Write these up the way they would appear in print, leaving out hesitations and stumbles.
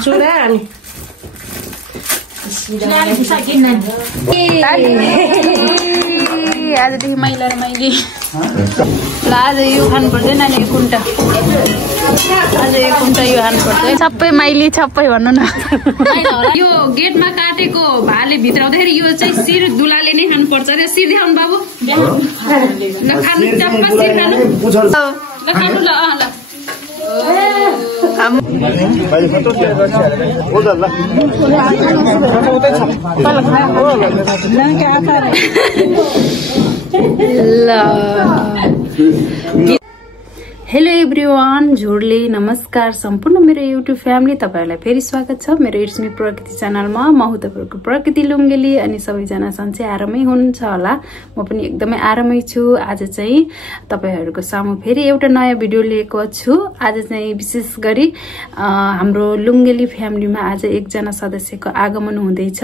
चुरा अनि आजदेखि मैले ल आज यो खानु पर्दैन नानी कुन्टा आज यो कुन्टा यो खानु पर्छ सबै माइली छप्पै भन्नु न यो गेटमा काटेको भाले भित्र आउँदाखेरि यो चाहिँ शिर दुलाले नै खानु पर्छ रे शिर देखाउनु बाबु ल खानु चप्पा शिर खानु ल खानु ल ल हेलो एभ्रिवान झोडले नमस्कार सम्पूर्ण मेरो युट्युब फ्यामिली तपाईहरुलाई फेरि स्वागत छ मेरो इट्स मी प्रकृति च्यानलमा म हुँ तपाईहरुको प्रकृति लुङ्गेली अनि सबैजना सन्चै आरामै हुनुहुन्छ होला म पनि एकदमै आरामै छु आज चाहिँ तपाईहरुको सामु फेरि एउटा नयाँ भिडियो लिएको छु आज चाहिँ विशेष गरी हाम्रो लुङ्गेली फ्यामिलीमा आज एकजना सदस्यको आगमन हुँदैछ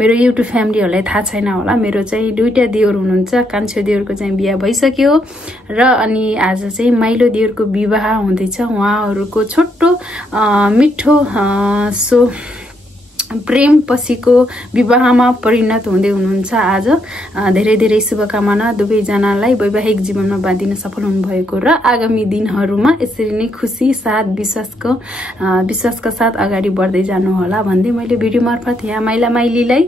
मेरो युट्युब फ्यामिलीहरुलाई थाहा छैन होला मेरो चाहिँ दुईटा दियोर हुनुहुन्छ कान्छो दियोरको चाहिँ बिहे भइसक्यो र अनि आज चाहिँ माइलो दियोरको विवाह हुँदैछ उहाँहरुको छोटो मिठो सो प्रेम पछिको विवाहमा परिणत हुँदै हुनुहुन्छ आज धेरै धेरै शुभकामना दुवैजनालाई वैवाहिक जीवनमा बाँधिन सफल हुनुभएको र आगामी दिनहरुमा यसरी नै खुशी साथ विश्वासका साथ अगाडि बढ्दै जानु होला भन्दै मैले भिडियो मार्फत यहाँ माइला माइलीलाई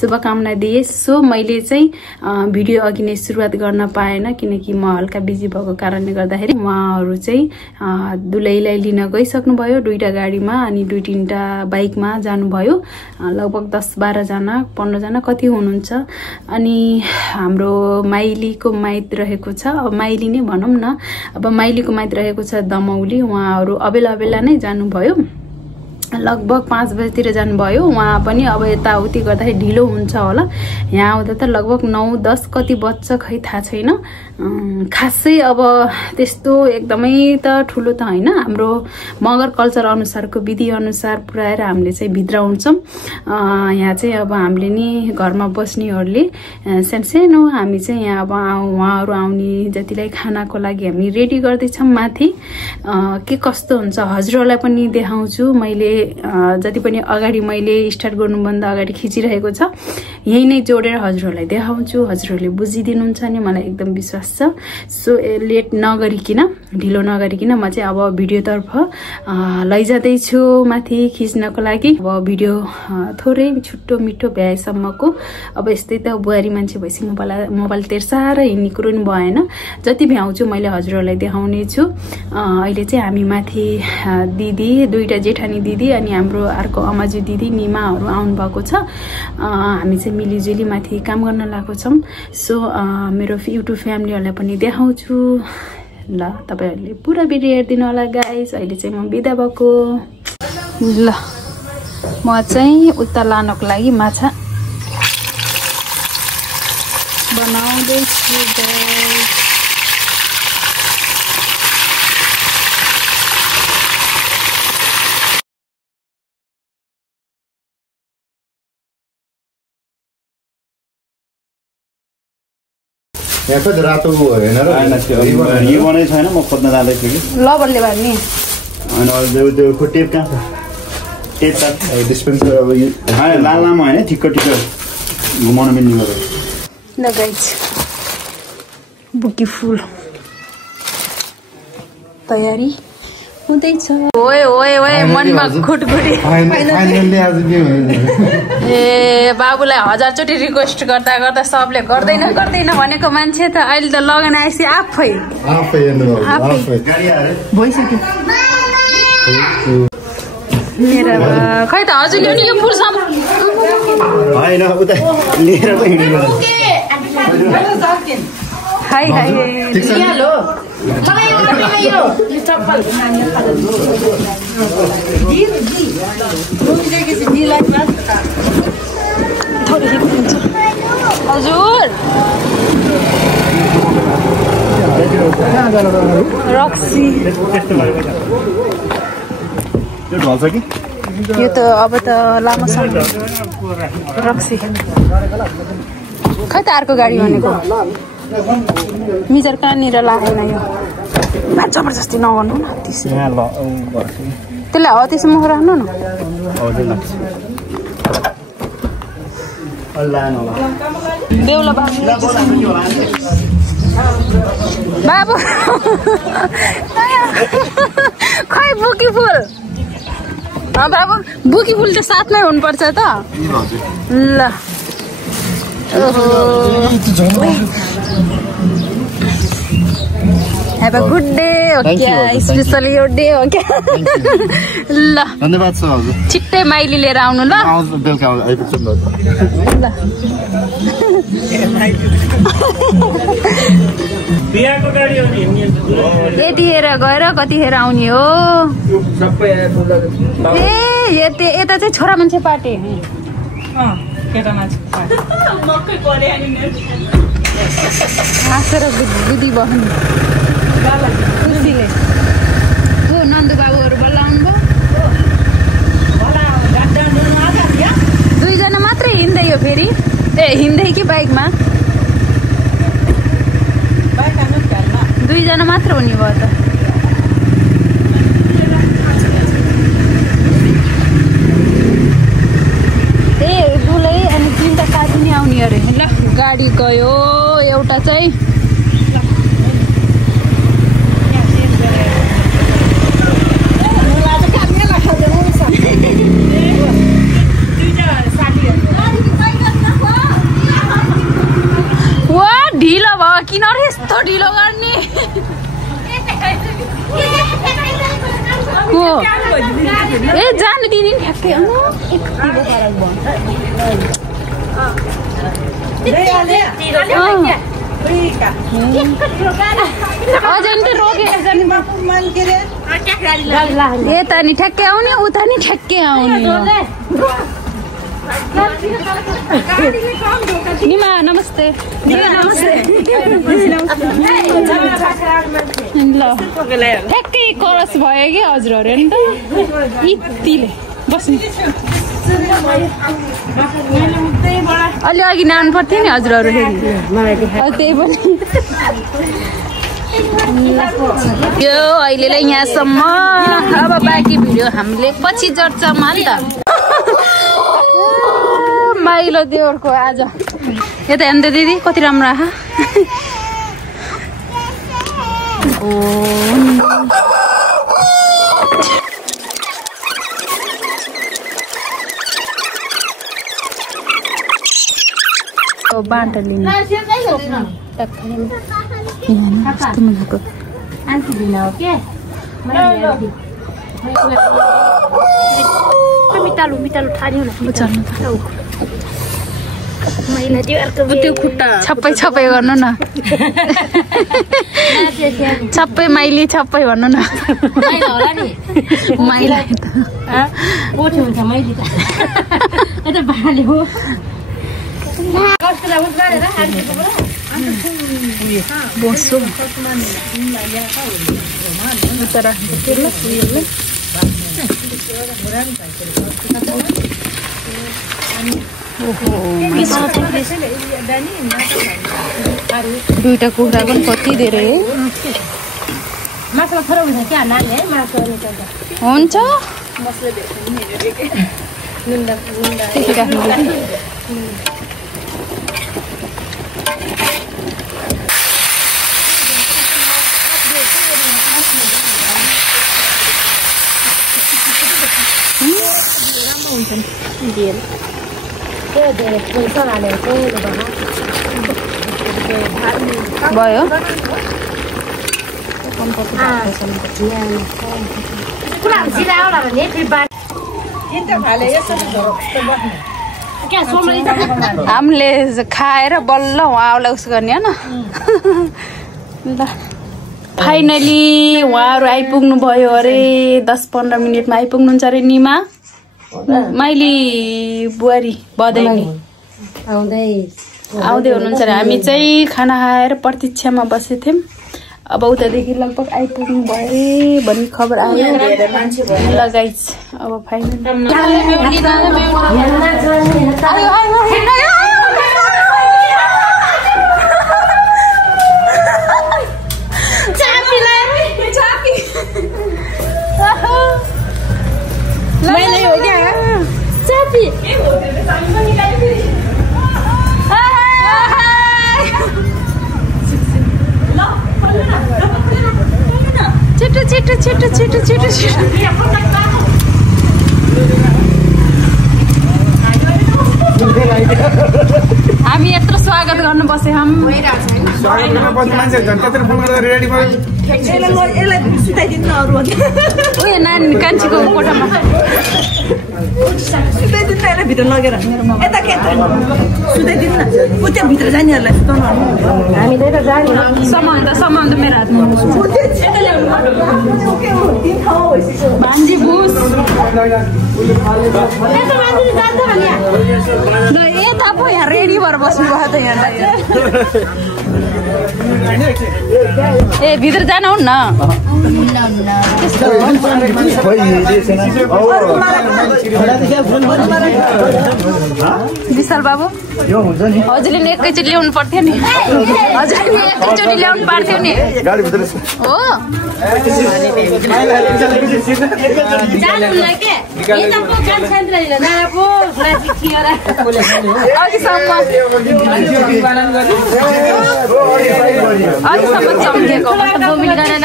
शुभकामना दिए सो मैले चाहिँ भिडियो अघि नै सुरुवात गर्न पाएन किनकि म हल्का बिजी भएको कारणले गर्दाखेरि उहाँहरु चाहिँ दुलैलाई लिन गइसक्नु भयो दुईटा गाडीमा अनि दुई तीनटा बाइकमा जानुभयो लगभग 10-12 जना 15 जना कति हुनुहुन्छ अनि हाम्रो माइलीको माइत रहेको छ अब माइली नै भनौं न अब माइलीको माइत रहेको छ दमौली उहाँहरु अबेला नै जानुभयो लगभग 5 बजेतिर जानुभयो उहाँ पनि अब यताउति गर्दाखेरि ढिलो हुन्छ होला यहाँ आउँदा त लगभग 9-10 कति बज्छ खै थाहा छैन खासै अब त्यस्तो एकदमै त ठुलो त हैन हाम्रो मगर कल्चर अनुसारको विधि अनुसार पुर्याएर हामीले चाहिँ भित्र हुन्छौं यहाँ चाहिँ अब हामीले नि घरमा बस्नेहरुले सानो हामी चाहिँ यहाँ अब उहाँहरु आउने जतिलाई खानाको लागि हामी रेडी गर्दै छौं माथि के कस्तो हुन्छ हजुरहरुलाई पनि देखाउँछु मैले जति पनि अगाडि मैले स्टार्ट गर्नुभन्दा अगाडि खिचिरहेको छ यही नै जोडेर हजुरहरुलाई देखाउँछु हजुरहरुले बुझिदिनुहुन्छ नि मलाई एकदम विश्वास छ सो लेट नगरिकिन ढिलो नगरिकिन म चाहिँ अब भिडियो तर्फ लैजादै छु माथि खिच्नको लागि अब भिडियो थोरै छुट्टो मिठो भ्याएसम्मको अब यस्तै त बुहारी मान्छे भइसि मोबाइल तेर्साएर हिँड्ने कुरो नि भएन जति भ्याउँछु मैले हजुरहरुलाई देखाउने छु अहिले चाहिँ हामी माथि दिदी दुईटा जेठानी दिदी अनि हाम्रो अर्को अमाजु दिदी निमाहरु आउनु भएको छ हामी चाहिँ मिलिजुली माथि काम गर्न लागेको छौं सो मेरो युट्युब फ्यामिलीहरुलाई पनि देखाउँछु ल तपाईहरुले पुरा भिडियो हेर्दिनु होला गाइस अहिले चाहिँ म बिदा भएको ल म चाहिँ उता लानको लागि माछा बनाउँदै छु गाइस यहाँ त रातो हैन र यो बनै छैन म खोज्न जाँदै छु कि ल बल्ले भन्ने अनि अहिले त्यो टेप कहाँ छ टेप त डिस्पेन्सर अब यो लाल लामो हैन ठिक्क घुमाउन मिल्ने गरे ल गाइस बुकी फुल तयारी हुँदैछ ओए ओए ओए मनमा खुटखुटी फाइनली आज के भयो ए बाबुलाई 1000 चोटी रिक्वेस्ट गर्दा गर्दा सबले गर्दैन भनेको मान्छे त अहिले त लगन आएसी आफै भइसक्यो मेरा खै त हजुर ल्याउनु यो फुल सम हैन उता लिएर पो हिँडेको हाय हाय हेलो यो चप्पल हजुर रक्सी यो ढल्छ कि यो त अब त लामो समय रक्सी खै त अर्को गाडी भनेको मिजर कहाँनिर लागेन यो जबरजस्ती नगर्नु न त्यसलाई हो त्यसो मुख राख्नु न बेहुला बाबु खै बुकी फुल बाबु बुकी फुल त साथमै हुनुपर्छ त ल Have a good day, okay? Especially your day, okay? ल धन्यवाद छ हजुर छिट्टै माइली लिएर आउनु ल बेलुका आइपुग्छु ल बिहाको गाडी हो नि यतिखेर गएर कतिखेर आउने हो ए यता चाहिँ छोरा मान्छे पार्टी केटा मान्छे हाँसेर बुद्धि बस्नु खुसीले को नन्दु बाबुहरू बल्ल आउनुभयो 2 जना मात्रै हिँड्दै हो फेरि ए हिँड्दै कि बाइकमा 2 जना मात्र हुने भयो त ए दुलै अनि 3 साथी नै आउने अरे ल गाडी गयो एउटा चाहिँ ढिलो भयो किन यस्तो ढिलो गर्ने ए जानु दिने ठ्याक्कै यता नि ठ्याक्कै आउने उता नि ठ्याक्कै आउने निमा नमस्ते ल ठ्याक्कै करस भयो कि हजुरहरू नि त यतिले बस्नु अलि अघि नानु पर्थ्यो नि हजुरहरू त्यही पनि यो अहिलेलाई यहाँसम्म अब बाँकी भिडियो हामीले पछि जर्चमा नि त माइलो देवरको आज यता हेर्नु दिदी कति राम्रो आहा बाँटा लिनु मिटालु ठान्यो त्यो खुट्टा छप्पै गर्नु न छप्पै माइली छप्पै भन्नु न माइला बस्छु दुईटा कुखुरा पनि कति धेरै हुन्छ भयो हामीले खाएर बल्ल उहाँलाई उस गर्ने होइन ल फाइनली उहाँहरू आइपुग्नु भयो अरे 10-15 मिनटमा आइपुग्नुहुन्छ अरे निमा माइली बुहारी बधाई आउँदै हुनुहुन्छ अरे हामी चाहिँ खाना खाएर प्रतीक्षामा बसेको थियौँ अब उतादेखि लगभग आइपुग्नु भयो अरे भन्ने खबर आयो लगाइछ अब फाइनल छिटो छिटो छिटो हामी यत्रो स्वागत गर्न बसे हम स्वागत गर्न बस्ने मान्छे झन् त्यत्रो फोन गरेर रेडी भयो यसलाई सुताइदिनु न अरू उयो नानी कान्छीको कोठामा सुताइदिनु न यसलाई भित्र लगेर यता के सुताइदिनु न ऊ त्यहाँ भित्र जानेहरूलाई सुताउनु हामीले त जाने सामान त मेरो हातमा भान्जी भुस यता पो यहाँ रेडी भएर बस्नु भयो त यहाँ ए भित्र जानु न विशाल बाबु हजुरले नि एकैचोटि ल्याउनु पर्थ्यो नि हजुरले नि एकैचोटि ल्याउनु पार्थ्यो नि हो अघिसम्म चम्केको भूमि गरेर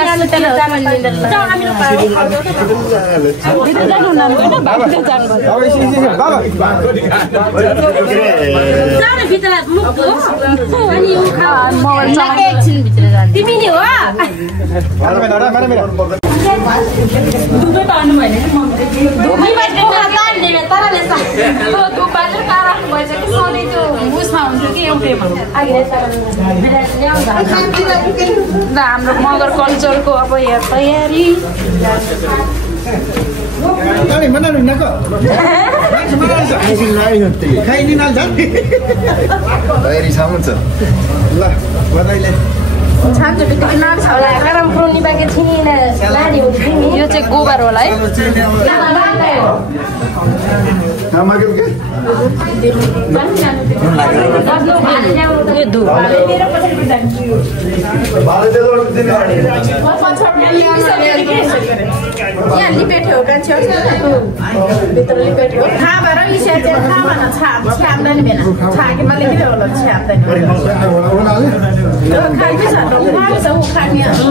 भित्र जानु न भित्र तिमी नि हो हाम्रो मगर कल्चरको अब यहाँ तयारी यो चाहिँ गोबर होला है यहाँ लिपेट्यो भित्र लिपेट्यो छाप्दैन बेन छाकेमा लेखेर होला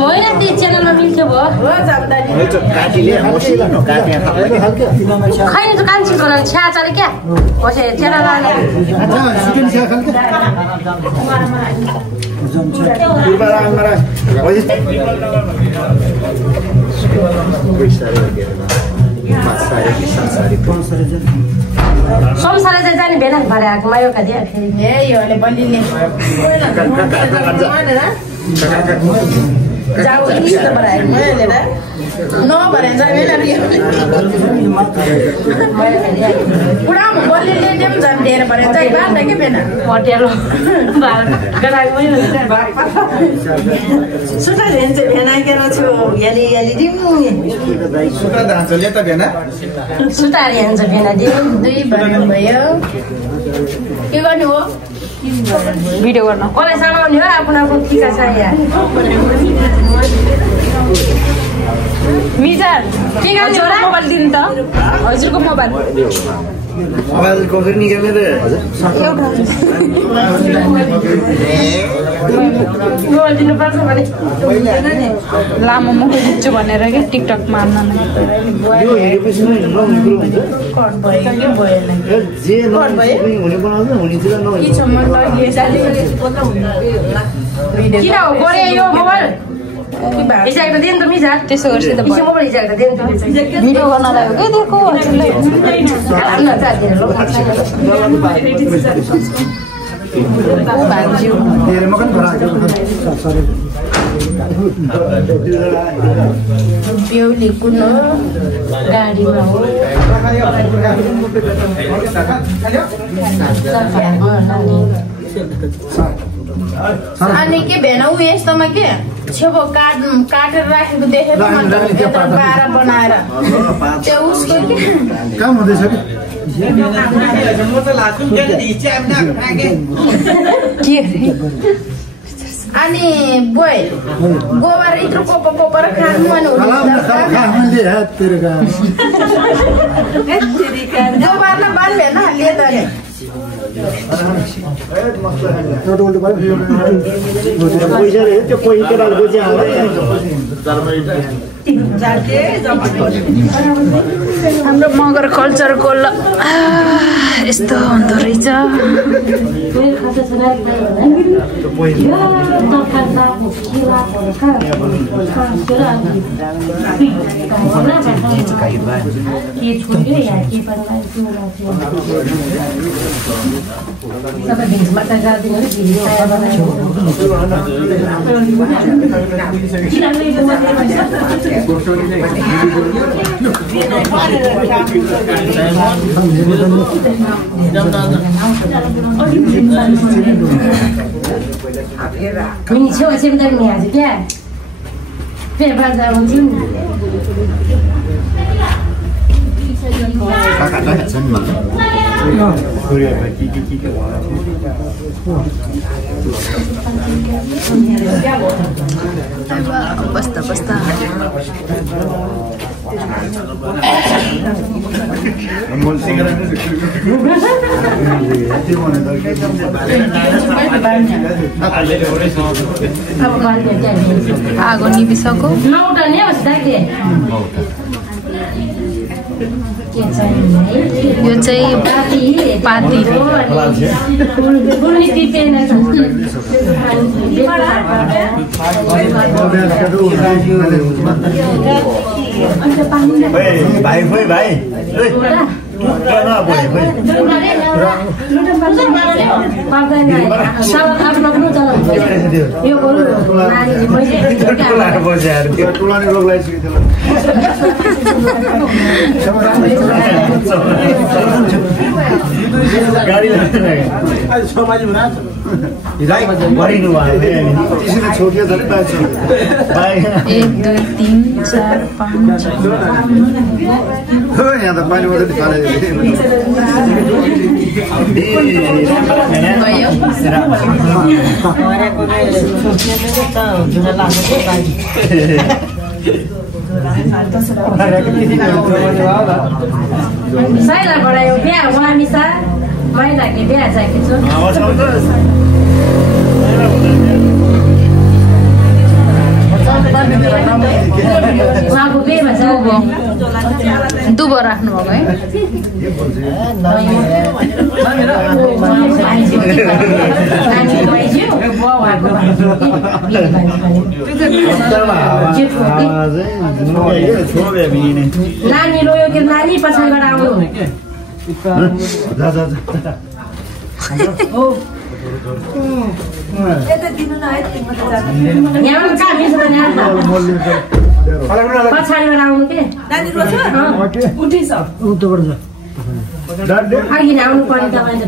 होइन त्यो च्यानलमा मिल्थ्यो भयो खैन त कान्छीको छ्या चले क्या च्यानल संसार चाहिँ जाने बेला भरे आएको मायो कति योले बलिने जाऊ नि त भरे मैले र नो भरे जाने पुरा बलिले देम जाम दिएर भरे चाहिँ बात के बेना होटेल गराएको सुटा रेन्ज भेना के छु याली याली दिमु सुटा धान्छले त भेना सुटा रेन्ज भेना दिम दुई भयो के गर्नु हो भिडियो गर्न कसलाई सामाउने हो आफ्नो आफ्नो टिका छ यहाँ मिजा के गर्ने मोबाइल दिनु त हजुरको मोबाइल मोबाइलको फेरि निकाल्ने मोबाइल दिनुपर्छ भने लामो मुख दिन्छु भनेर क्या टिकटक मार्न किन हो गरे यो मोबाइल हिजाको दिनु त मिजा त्यसो गर्छ त मोबाइल हिजाको दिनु त भिडियो गर्नलाई हो क्या दिएको बेहुली कुन हो गाडीमा हो अनि के भेन उ यस्तोमा के छेउ काटेर राखेको देखेको बाह्र बनाएर त्यो उसको काम हुँदैछ के अनि बोइल गोबर यत्रो कोपर खानु अनि गोबरलाई बान्ने न लेदरले पैसा त्यो पैसा हाम्रो मगर कल्चरको यस्तो हुँदो रहेछ। Mình chưa xem đây mẹ gì kia. Về bao giờ mình chưa. Kakak dah sen mah. बस्दा आगो निभिसक्यो। यो चाहिँ पाती भाइ भाइ भाइ छोटिया 1 2 3 4 5 यहाँ त पानी मात्रै खाले Saya pada yang biar wah misal, main lagi biar saya gitu. दुबो राख्नु भएको है। नानी रोयो कि नानी पछाडिबाट आउनु। पछाडिबाट आउनु के अघि आउनु पर्ने तपाईँले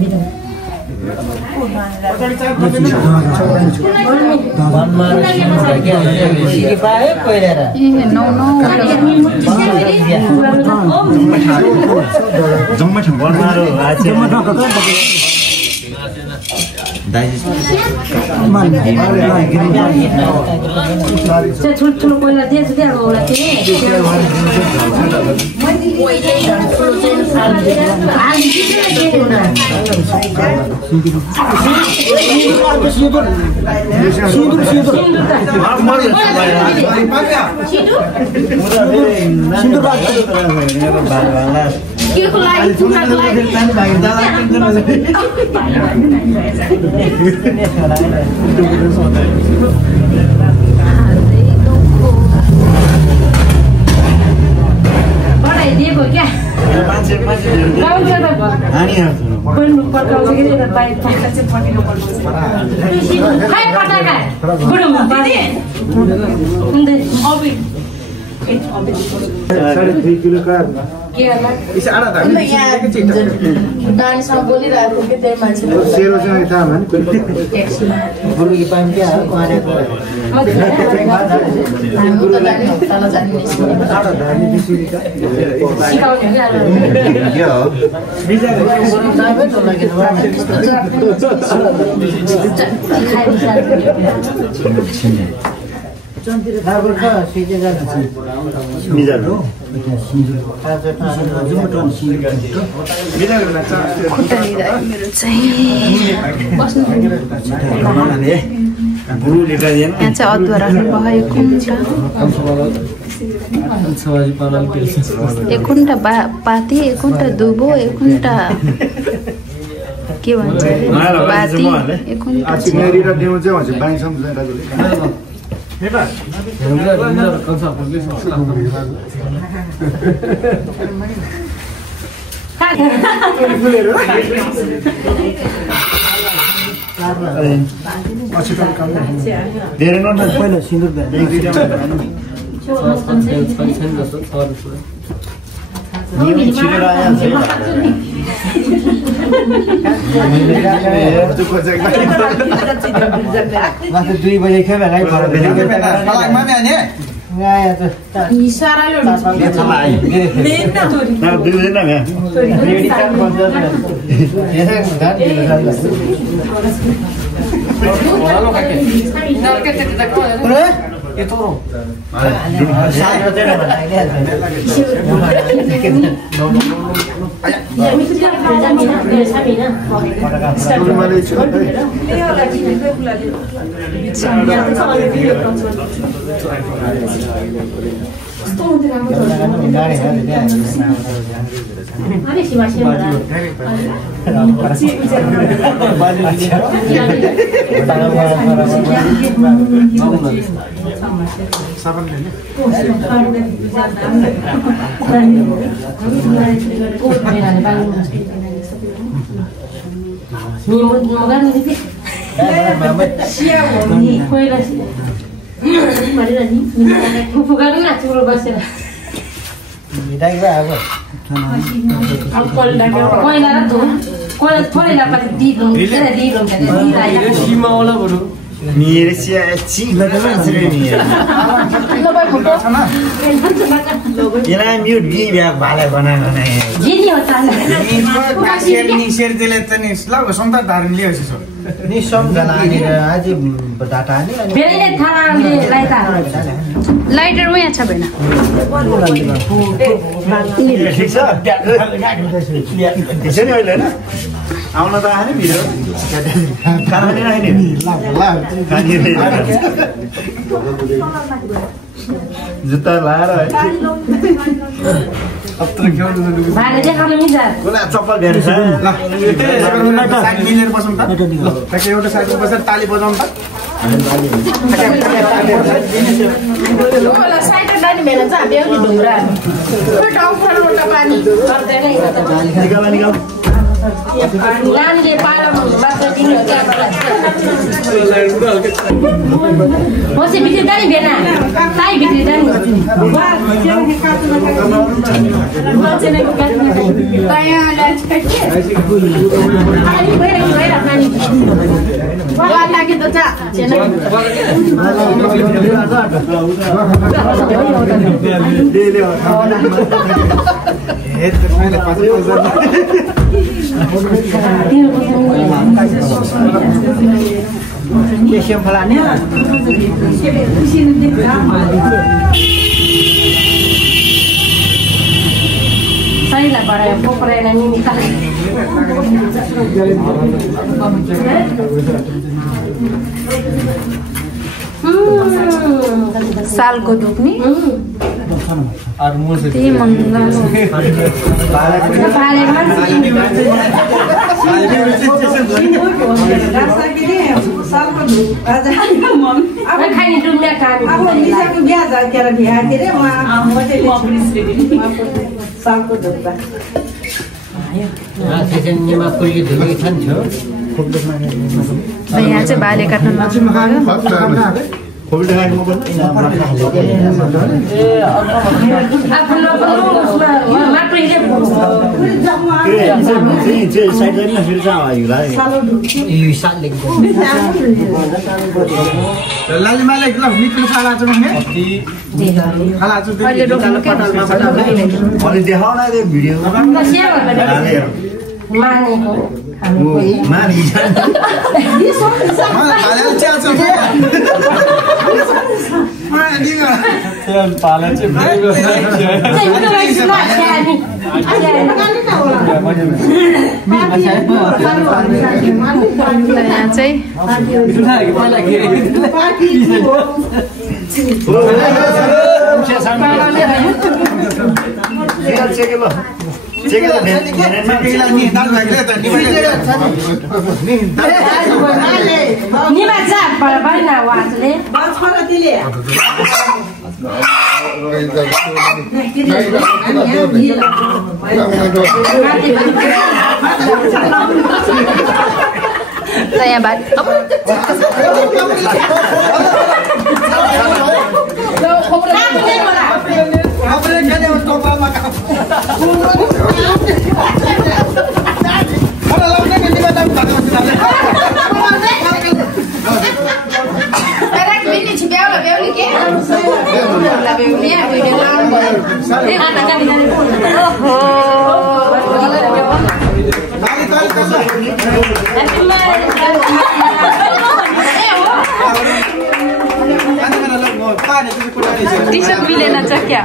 भित्र ठुलो पहिला थिएछ त्यहाँ होला बनाइदिएको क्या नानीसँग बोलिरहेको कि त्यही मान्छे यहाँ चाहिँ अदुवा राख्नु भएको हुन्छ। एकुन्टा पाती एकुन्टा दुबो एकुन्टा के भन्छ पाती एकुन्टा धेरै न पहिला सिन्दुर दुई बजे लाइटर उहाँ छ भएन आउन त आएन भिडियो जुत्ता लाएर चप्पल भेट्छ एउटा साइडमा बसेर ताली बजाउँ त नानीले पालामा बाख्रा दिनु भित्र जाने भेना ताई भित्र जाने Saya para poprena ni minta. साल को दुख्ने त्यही महँगा यहाँ चाहिँ भाले काट्न Saya bat. टी-शर्ट मिलेन छ क्या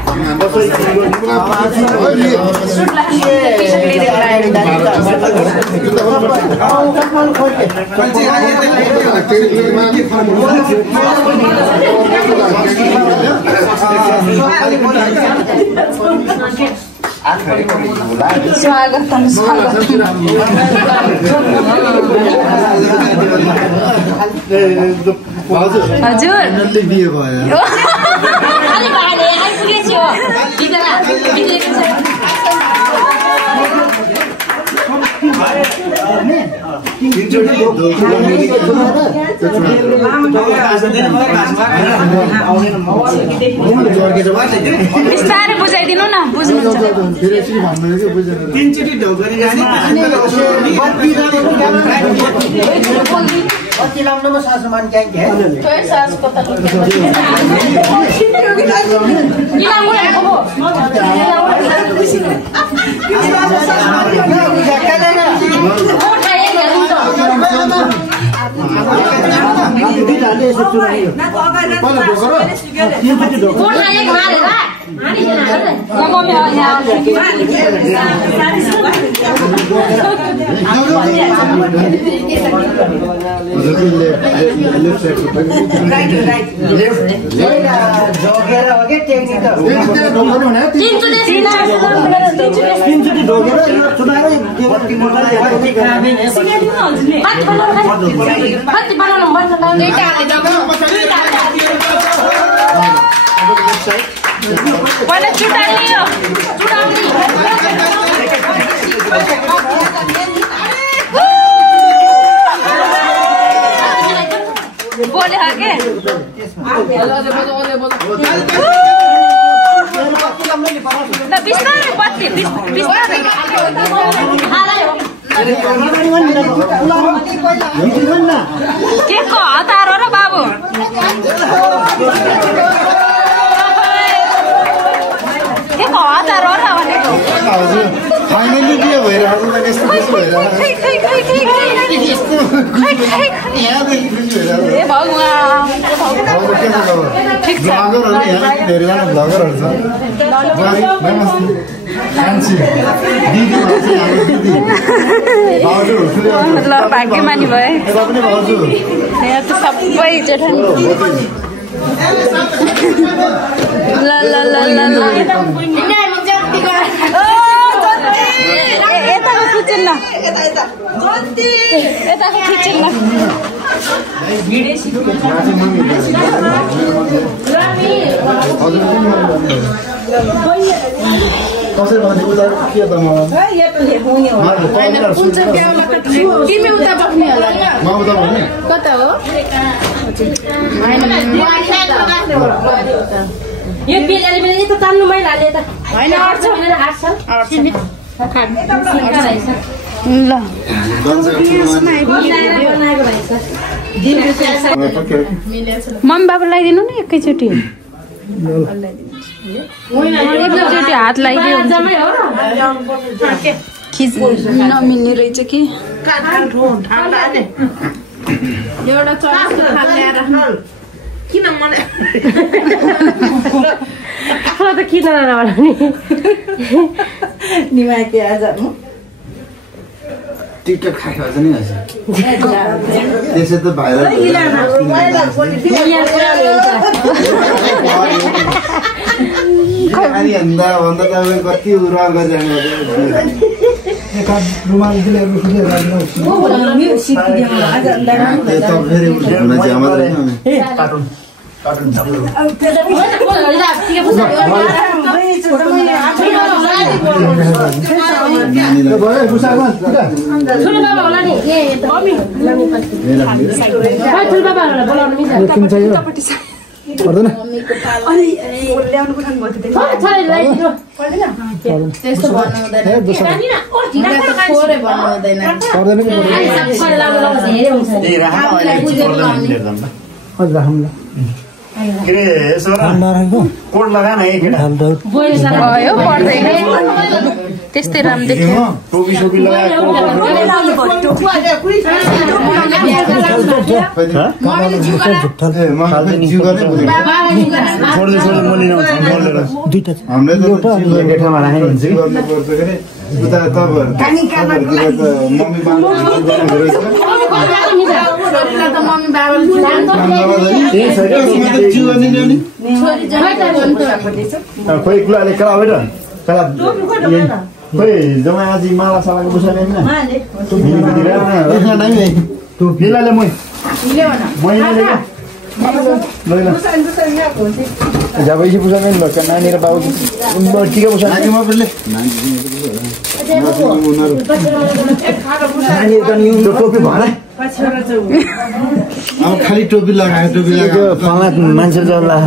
स्वागतम हजुर बिस्तारै बुझाइदिनु न बुझ्नुहुन्छ Boleh cuta liyo, boleh hake? Nah, bisa nih pasti, bisa nih. Keko, ataro na babu. Keko, ataro na भनेको. फाइनली के भइरहेको छ त्यस्तो त्यस्तो भइरहेको ए भगवान ठिक छ ब्लगरहरु यहाँ धेरैजना ब्लगरहरु छ नमस्ते दिदी ल भाग्यमानी भए यहाँ त सबै जेठनी ल ल ल ल ल यताको किचन न यताको किचन न कसरी भने उता के त म तिमी उता बस्ने होला म उता भने कता हो यो बेलाले बेला त तान्नु मैले हाले त हैन अट्छ भनेर आट्छ ल मम्मी बाबा लगाइदिनु नि एकैचोटि एकैचोटि हात लगाइदियो नमिल्ने रहेछ कि एउटा चम्ची खाल्ल्याएर किन मन आफूलाई त किन नहोला नि निमाके आज टिकटक खाएको छ नि त्यसै त भाइरल नानी भन्दा तपाईँ कति उराल कोट लगा न त्यस्तै राम देख्यो टोपी सोपी लगाएको खोइ कुराले खोइ जमाजी माला सालाको बुझा ल्याइन लिलाले जब इसी पूछा नहीं लोग नानी रे बाबू ठीक है पूछा नानी मां पहले नानी तो न्यू टोपी भरा अब खाली टोपी लगाए फला मान्छे जला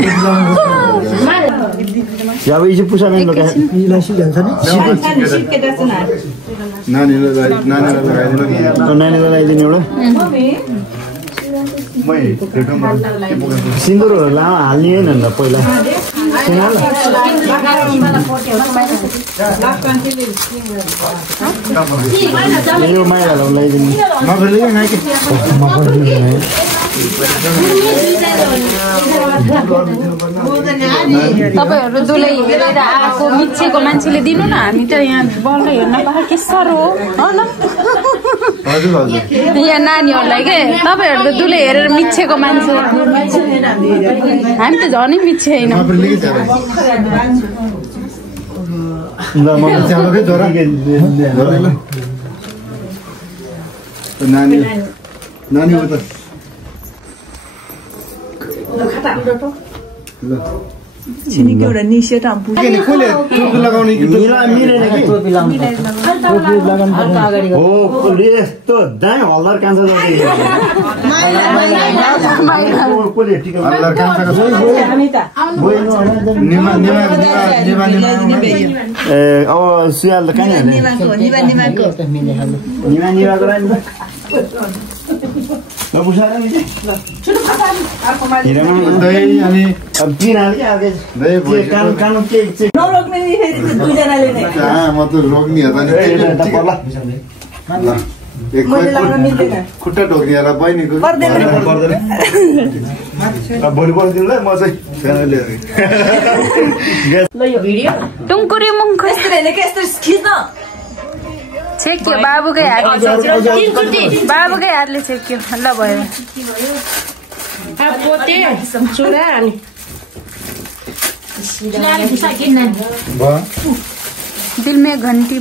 जब इसी पूछा नहीं लोग इलासी जान्छ नि नानीलाई लगाइदिनु एउटा सिन्दुरहरू हाल्ने होइन पहिला यो माइलालाई लगाइदिनु तपाईहरु दुलै हेरेर आएको मिच्छेको मान्छेले दिनु न हामी त यहाँ बल्ल हेर्न पाए के सरो हो न यहाँ नानीहरूलाई के तपाईहरु त दुलै हेरेर मिच्छेको मान्छे हामी त झनै मिच्छे हैन नानी हो त छिनीको एउटा निसेट खोले टोपी लगाउने कि टोपी लगाउनु हो यस्तो दाइ हल्दार कान्छ अब सुयाल त कहाँ खुट्टा ढोक्ने बहिनीको भोलि बस्दिनु ल म चाहिँ टुङ्कुरी मुङ्खु छेक्यो बाबुकै हातले छेक्यो ल भयो दिल में घंटी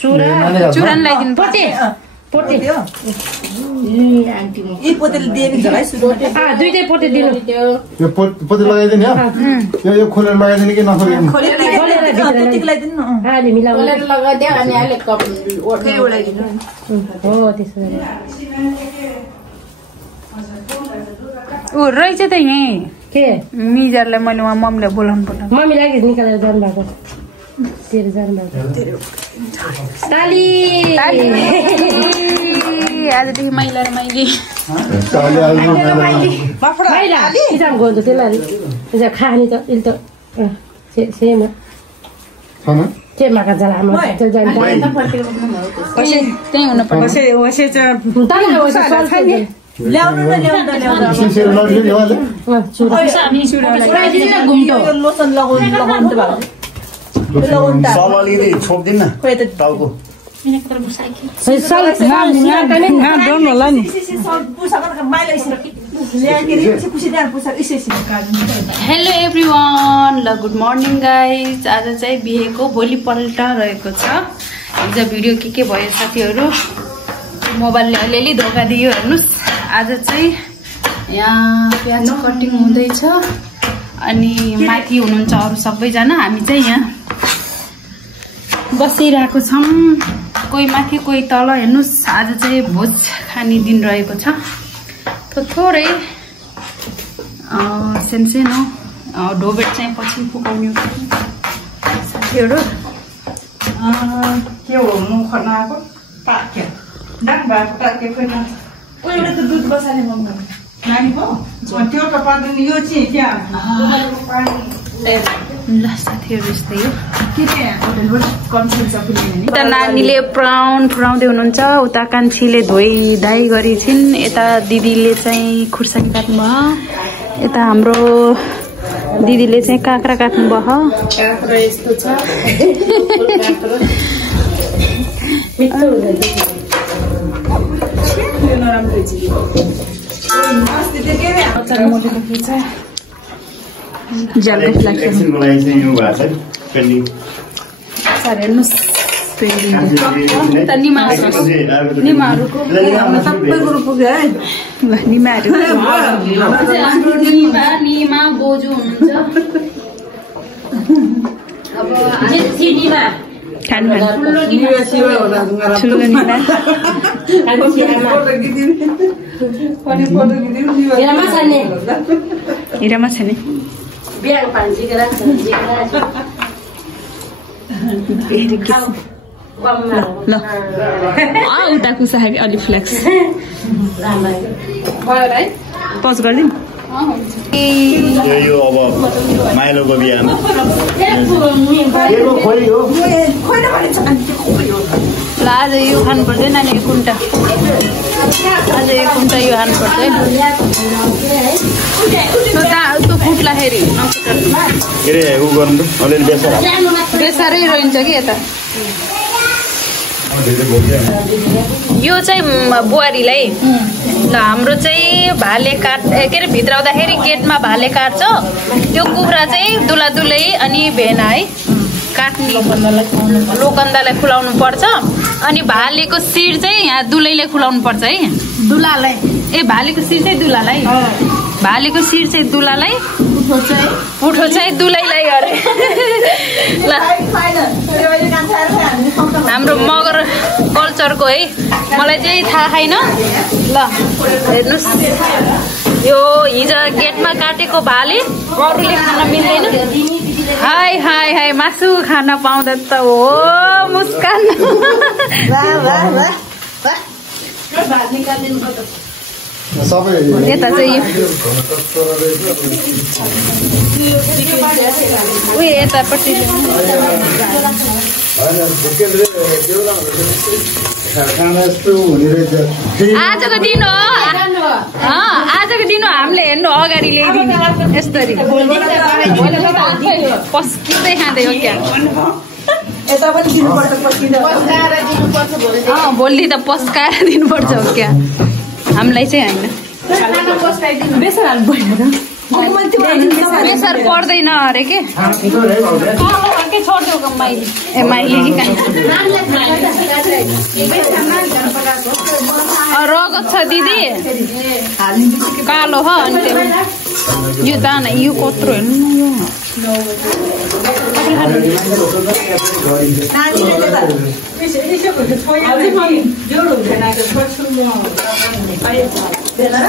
चुरान लगाइदिनु दुईटै पोते दिनु यो पोते लगाइदिनु यो खोलेर लगाइदिनु कि नखोलेर रहेछ त यहीँ के मिजरलाई मैले उहाँ मम्मीलाई बोलाउनु पर्छ मम्मीलाई निकालेर जानु भएको आजदेखि महिला र माइली खाने त त्यही हुनुपर्छ छोप्दिन टाउको हेलो एभ्रिवान, ल गुड मर्निङ गाइज। आज चाहिँ बिहेको भोलिपल्ट रहेको छ। हिजो भिडियो के भयो साथीहरू, मोबाइलले अलिअलि धोका दियो हेर्नुहोस्। आज चाहिँ यहाँ प्याज कटिङ हुँदैछ अनि माथि हुनुहुन्छ अरू सबैजना, हामी चाहिँ यहाँ बसिरहेको छौँ, कोही माथि कोही तल। हेर्नुहोस् आज चाहिँ भोज खाने दिन रहेको छ। थोरै सानसानो ढोबेट चाहिँ पछि पुकाउने साथीहरू। के हो म खनाको पाक्यो डाङ भएको पाक्यो खोइ न ओइले त दुध बसाले मम्मी नानी पो त्यो त पार्दैन। यो चाहिँ त्यहाँ ल साथीहरू यस्तै हो। के त्यहाँ होटलबाट कन्सल्ट सकिने नि। यता नानीले फुराउँदै हुनुहुन्छ, उता कान्छीले धोइधाइ गरिछिन्, यता दिदीले चाहिँ खुर्सानी काट्नुभयो, यता हाम्रो दिदीले चाहिँ काँक्रा काट्नुभयो। काँक्रा यस्तो छ मिठो हुँदैन। हेर्नुहोस् निमा बोजू हुनुहुन्छ। अब हिरामा छ नि बिहाको पानी झिकेर ल उता कुसा अलि फ्लेक्स पज गरिदिउँ। यो अब माइलोको बिहामा ल आज यो खानु पर्दैन नि, कुन्टा आज यो कुन्टा यो खानु पर्दैन। त्यो फुट्दाखेरि के अरे उ गर्नु अलिअलि बेसारै रहन्छ कि यता। यो चाहिँ बुहारीलाई ल हाम्रो चाहिँ भाले काट के अरे भित्र आउँदाखेरि गेटमा भाले काट्छ, त्यो कुखुरा चाहिँ दुलै अनि भेना है काट्ने लोकन्दालाई खुलाउनु पर्छ, अनि भालेको शिर चाहिँ यहाँ दुलैले खुलाउनु पर्छ है। दुलालाई ए भालेको शिर चाहिँ दुलालाई, भालेको शिर चाहिँ दुलालाई, पुठो चाहिँ दुलैलाई गरे। ल हाम्रो मगर कल्चरको है, मलाई चाहिँ थाहा छैन। ल हेर्नुहोस् यो हिजो गेटमा काटेको भाले अरूले खान मिल्दैन। हाय हाय हाय मासु खान पाउँदा त हो मुस्कान। यता चाहिँ यतापट्टि आजको दिन हो, आजको दिन हो, हामीले हेर्नु अगाडि ल्याइदिने यस्तरी पस्किँदै खाँदै हो क्या। भोलि त पस्काएर दिनुपर्छ हो क्या, हामीलाई चाहिँ होइन। बेसार पर्दैन अरे के छोडिदेऊ माइली ए माइली कि रगत छ दिदी कालो हो। अनि त्यो यो दाना यो कत्रो हेर्नु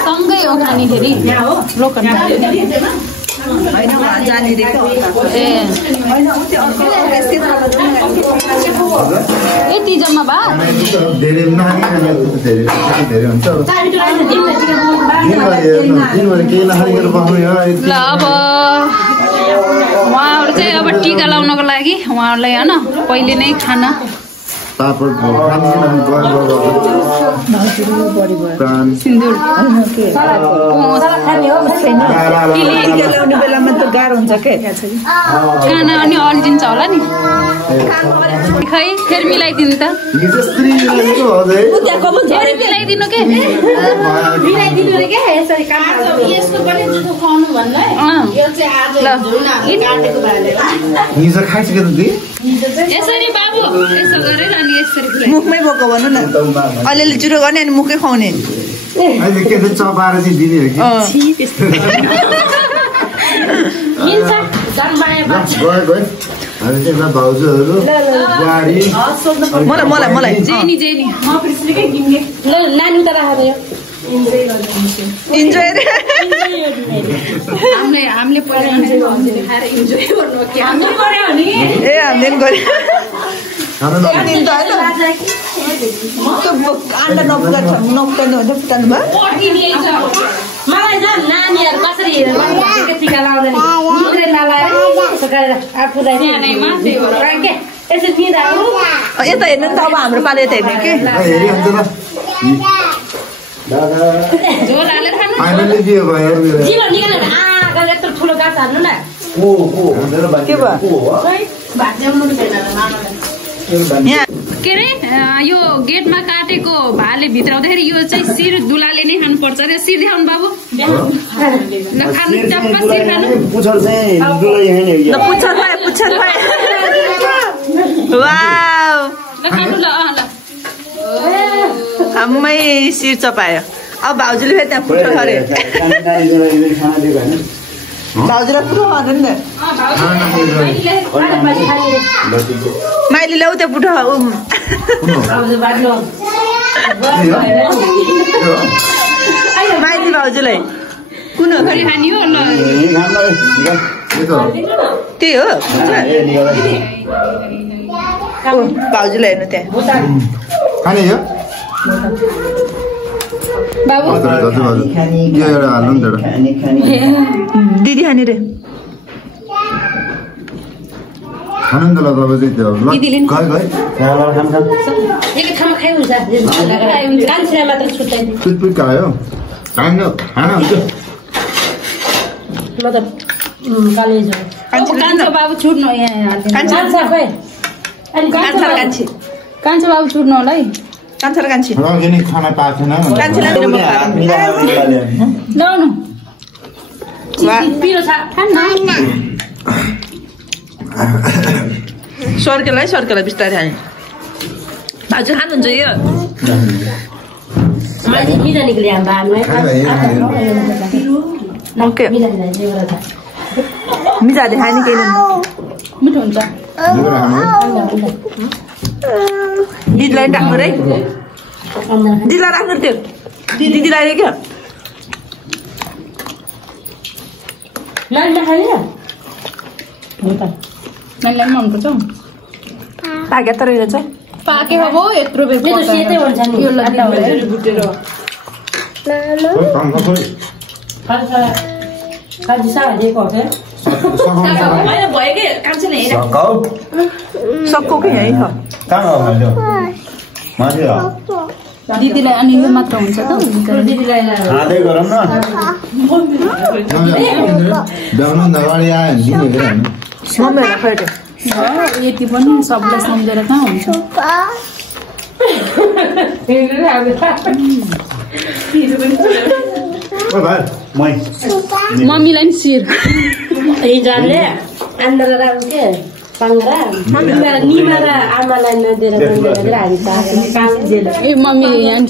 सँगै हो खानेखेरि लोकल यति जम्मा भए ल अब उहाँहरू चाहिँ अब टिका लाउनको लागि उहाँहरूलाई होइन पहिले नै खाना सिन्दुर छैन ल्याउने बेलामा त गाह्रो हुन्छ के खाना अनि अल्झिन्छ होला नि खै फेरि मिलाइदिनु त फेरि मिलाइदिनु के मिलाइदिनु रे के यसरी काम यसको पनि जुठो खुवाउनु भन्दा यो चाहिँ आज काटेको भाले हिजो खाइसक्यो त दिदी यसरी बाबु यसो गरेर अनि यसरी मुखमै बोको भन्नु न अलिअलि जुठो गर्ने अनि मुखै खुवाउने अहिले के चाहिँ चपाएर चाहिँ दिने हो कि मिल्छ जन्माए गयो हामी चाहिँ एउटा भाउजूहरू बुहारी मलाई जेनी म प्रिस्लिकै किन्ने ल नानी उता राखेर इन्जोय हामीले पहिला खाएर इन्जोय गर्नु के हामी गर्यो नि ए हामीले पनि अन्डा नपुग्ने हुन्छ फुटाउनुमा मलाई झन् नानीहरू कसरी टिका लाउँदैन यसो गरेर आफूलाई के यसो दिँदा यता हेर्नु नि त अब हाम्रो पालो यता हेर्ने के झोल हालेर खानु फाइनली दियो भयो जिलो निकालेर गरेर यत्रो ठुलो गाछ हाल्नु न के भयो भात ल्याउनु नि छैन मामालाई के अरे यो गेटमा काटेको भाले भित्र आउँदाखेरि यो चाहिँ शिर दुलाले नै खानुपर्छ अरे शिर देखाउनु बाबु ल खानु टप्प शिर खानु पुच्छर चाहिँ दुलै हैन ल पुच्छर भयो वाउ ल खानु ल आम्मै शिर चपायो अब भाउजूले फेरि त्यहाँ पुठो गरे भाउजूलाई पुठो गर्नु नि माइली ल्याउ त्यहाँ पुठो माइली भाउजूलाई कुन हो खाने हो ल त्यही हो भाउजूलाई हेर्नु त्यहाँ खाने हो बाबु हजुर यो एउटा हाल्नु नि एउटा दिदी खाने रे खानु नि त ल तपाईँ चाहिँ त्यो एकै ठाउँमा खाइ हुन्छ कान्छीलाई मात्र छुट्याइदिनु टुथपिक खायो खाना हुन्छ म त कलेज हो कान्छो बाबु छुट्नु यहाँ खै अनि कान्छो बाबु छुट्नु होला है कान्छा र कान्छी रगेनी खाना पाएको छैन कान्छीलाई मेरो मुख ल्याउनु पिरो छ सर्केलाई बिस्तारै खाने भाउजू खानुहुन्छ यो मैले पिरो निक्ल्यो हाम्रो ओके मिजाले खाने केही मिठो हुन्छ दिदीलाई राख्नु रे दिदीलाई राख्नु त्यो दिदीलाई रे क्या नानीलाई खाने नानीलाई पनि मनपर्छ पाक्या त रहेछ पाके अब यत्रो मेरो सेतै हुन्छ नि बुटेर कान्छी साह्रो के भएकै कान्छीले सक्को कि है दिदीलाई अनि यो मात्र हुन्छ त दिदीलाई खाँदै गरौँ न ब्याउनु न अगाडि आयो भने दिने मम्मीहरूलाई खैटे यति पनि सबलाई सम्झेर कहाँ हुन्छ मम्मीलाई नि शिर हिजोले आन्दालाई राख्नु के पाङ्रा निमा र आमालाई नदिएर ए मम्मी यहाँ छ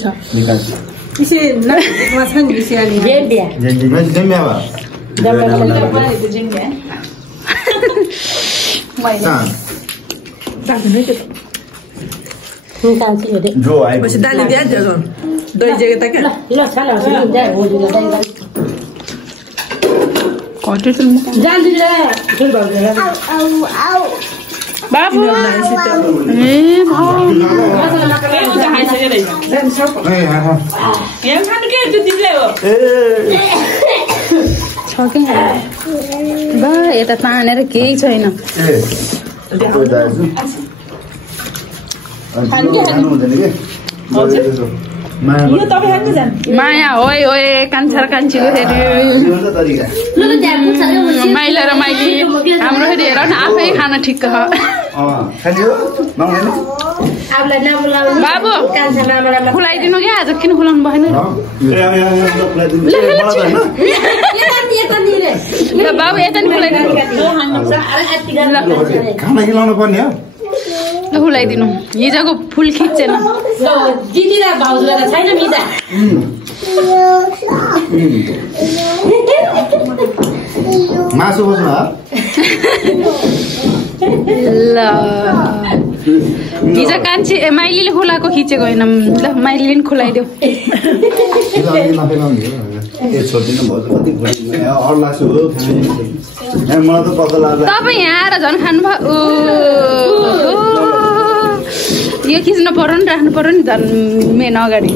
जो आयो दाली दिइहाल्छ दही जेगे त क्या बाबु यता तानेर केही छैन यो तपाईँ हेर्नु जानु माया ओए ओए कान्छा र कान्छीको फेरि माइला र माइली हाम्रो फेरि हेर न आफै खान ठिक्क छ बाबु खुलाइदिनु क्या आज किन खुलाउनु भएन बाबु यता नि खुलाइदिनु खाना खिलाउनु पर्ने हो खुलाइदिनु हिजोको फुल खिच्चेन दिदी र भाउजूलाई छैन मिजा मासु बस्नु ल हिजो कान्छी माइलीले खुलाएको खिचेको होइन ल माइलीले नि खुलाइदेऊ तपाईँ यहाँ आएर झन् खानुभयो यो खिच्नु पर्यो नि राख्नु पर्यो नि झन् मेन अगाडि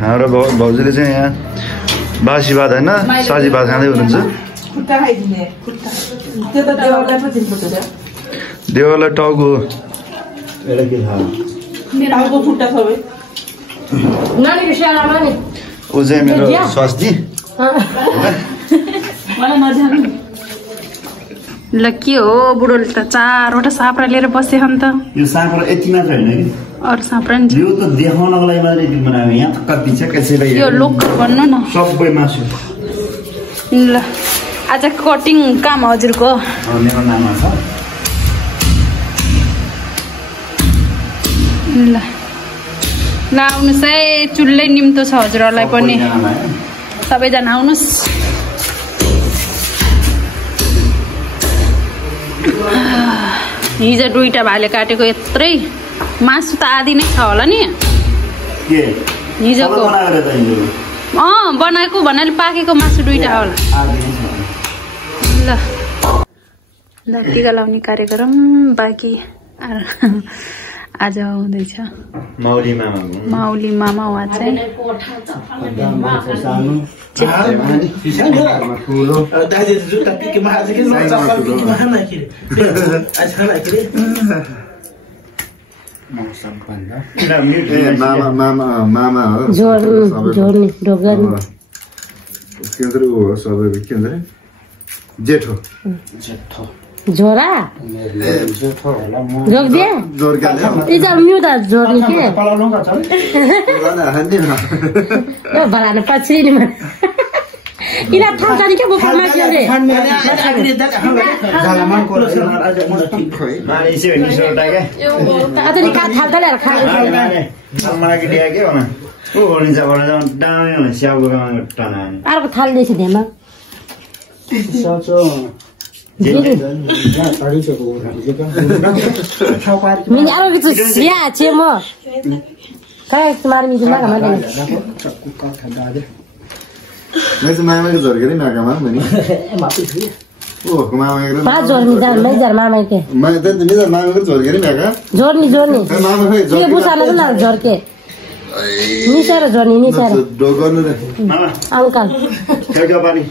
हाम्रो भाउजूले चाहिँ यहाँ बासी भात होइन साजी भात खाँदै हुनुहुन्छ देवलाई टाउको ऊ चाहिँ मेरो स्वास्नी ल के हो बुढोले त 4वटा साप्रा लिएर बसे नि त यो साँपरा यति मात्र होइन कि अरू साप्रा नि यो त देखाउनको लागि मात्रै यति बनायो यहाँ त कति छ कसैलाई यो लोकल भन्नु न सबै मासु ल आज कटिङ काम हजुरको मेरो नाममा छ ल ल आउनुहोस् है चुल्लै निम्तो छ हजुरहरूलाई पनि सबैजना आउनुहोस् हिजो 2टा भाले काटेको यत्रै मासु त आधी नै छ होला नि हिजोको बनाएको भन्नाले पाकेको मासु 2टा होला ल ल टिका लाउने कार्यक्रम बाँकी आज हुँदैछ माउली मामा उहाँ चाहिँ जेठो झोरा जोग दिया इजा म्युदा जोर्नी के यो भलाने पछि नि इना थाहा के बोका माथि रे अतनी का थाहा गले खा मलाई दिया के हो ओ होलिन्छ बडा डामे हो स्याउको टना अर्को थाल दिएछ देमा Mini apa gitu ya cemo. Kayak kemarin itu mana mana. Masih mama itu zorgeri nak kamar mana? Oh mama itu. Pas zorni jar, mai jar mama itu. Mama itu ni jar mama itu zorgeri nak kan? Zorni. Mama itu zorgeri. Ini busana tu nak zorke. Ni cara zorni ni cara. Dogon tu. Mama. Angkal. Jaga pani.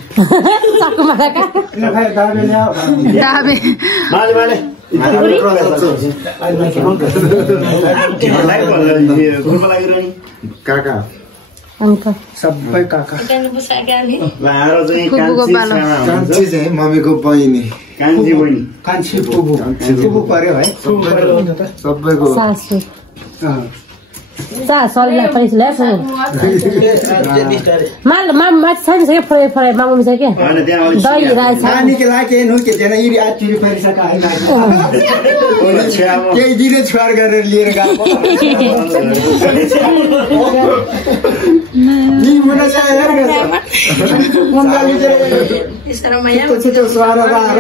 Saku mana kan? Dabe. Male. Kakak. Angkal. सबै काका कान्छी चाहिँ मम्मीको बहिनी कान्छी पुबु पर्यो है सबैको सासू Sa sol la pare le so. Mal mam mat san se pare mam se ke. Dai ra sa. Ani ke la ke no ke jana iri a churi pare sa ka ai के गिरे छुवार गरेर लिएर गएको नि मुना सायर गर्छ मन्दाले चाहिँ छिटो स्वार बार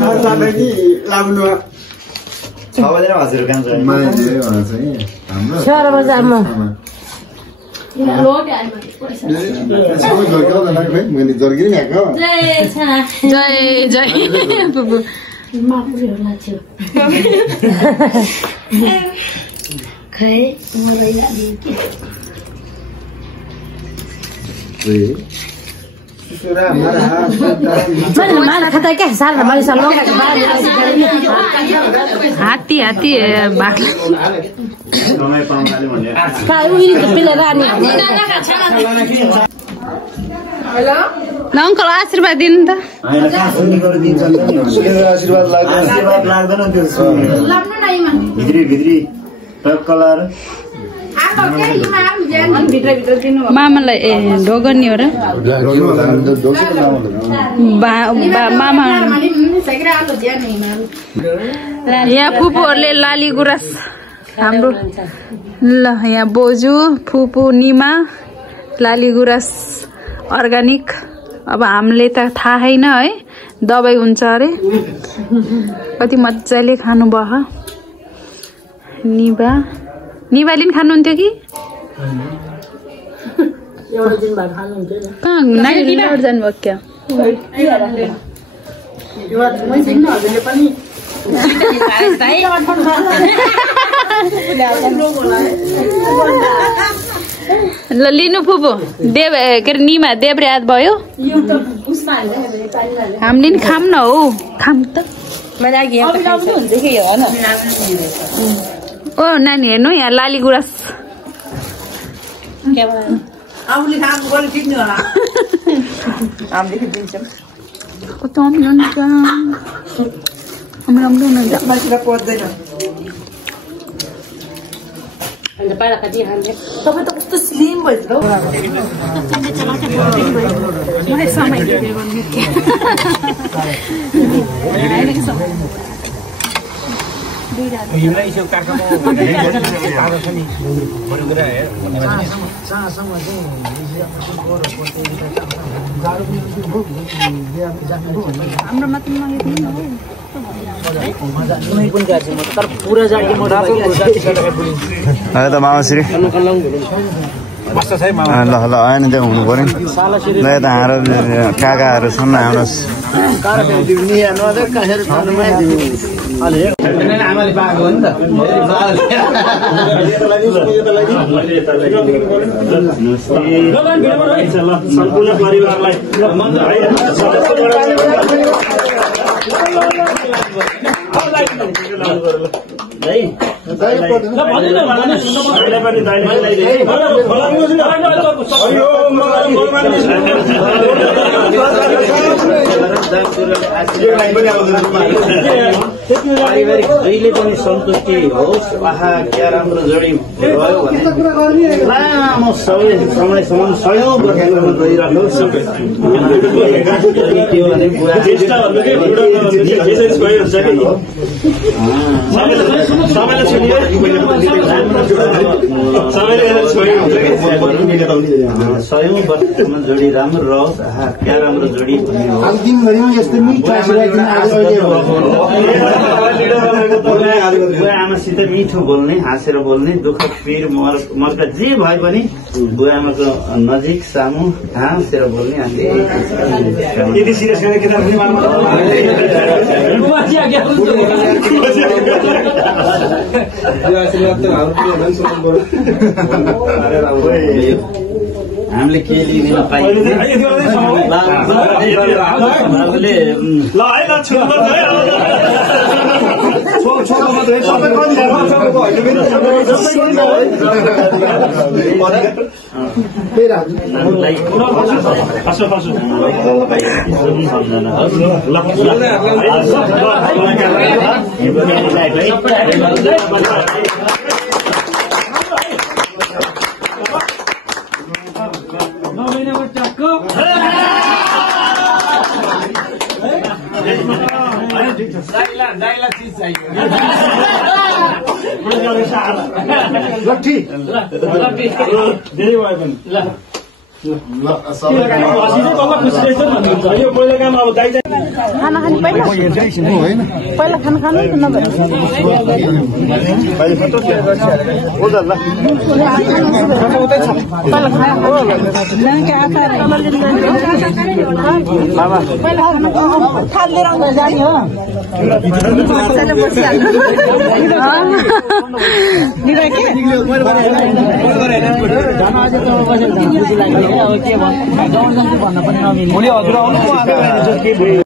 नर्साले कि लाउनु सबैले हजुर काम छ मान्छे भन्छ नि हाम्रो छोरा बजारमा जय बुबु खै मलाई हात्ती हात्ती ल अङ्कल आशीर्वाद दिनु त मामालाई ए ढोगनी हो र मामा यहाँ फुपूहरूले लाली गुराँस हाम्रो ल यहाँ बोजू फुपू निमा लाली गुराँस अर्ग्यानिक अब हामीले त थाहा छैन है दबाई हुन्छ अरे कति मजाले खानु भयो निबा निबाले पनि खानुहुन्थ्यो कि कहाँ जानुभयो क्या ल लिनु फुपू देव के अरे निमा देब्रे हात भयो हामीले नि खाम न हो खाम त ओ नानी हेर्नु यहाँ लाली गुराँस तपाईँ त कस्तो स्लिम भइसक्यो त मामाश्री ल ल आएन त्यो हुनु पर्यो नि ल यता हाम्रो काकाहरू छन् आउनुहोस् सम्पूर्ण परिवारलाई जहिले पनि सन्तुष्टि होस् आहा क्या राम्रो जोडी लामो समयसम्म सहयोग गरिराख्नु सहयोग वर्षसम्म जोडी राम्रो रहोस् आहा क्या राम्रो जोडी आमासित मिठो बोल्ने हाँसेर बोल्ने दुःख पीर मर्का जे भए पनि बुवा आमाको नजिक सामु हाँसेर बोल्ने यति सिरियस गरेर किताब हामीले के लिन धेरै भयो पनि ल अब गाई चाहिँ खाना खाने पहिला पहिला खाना खानु न नभए भोलि हजुर आउनु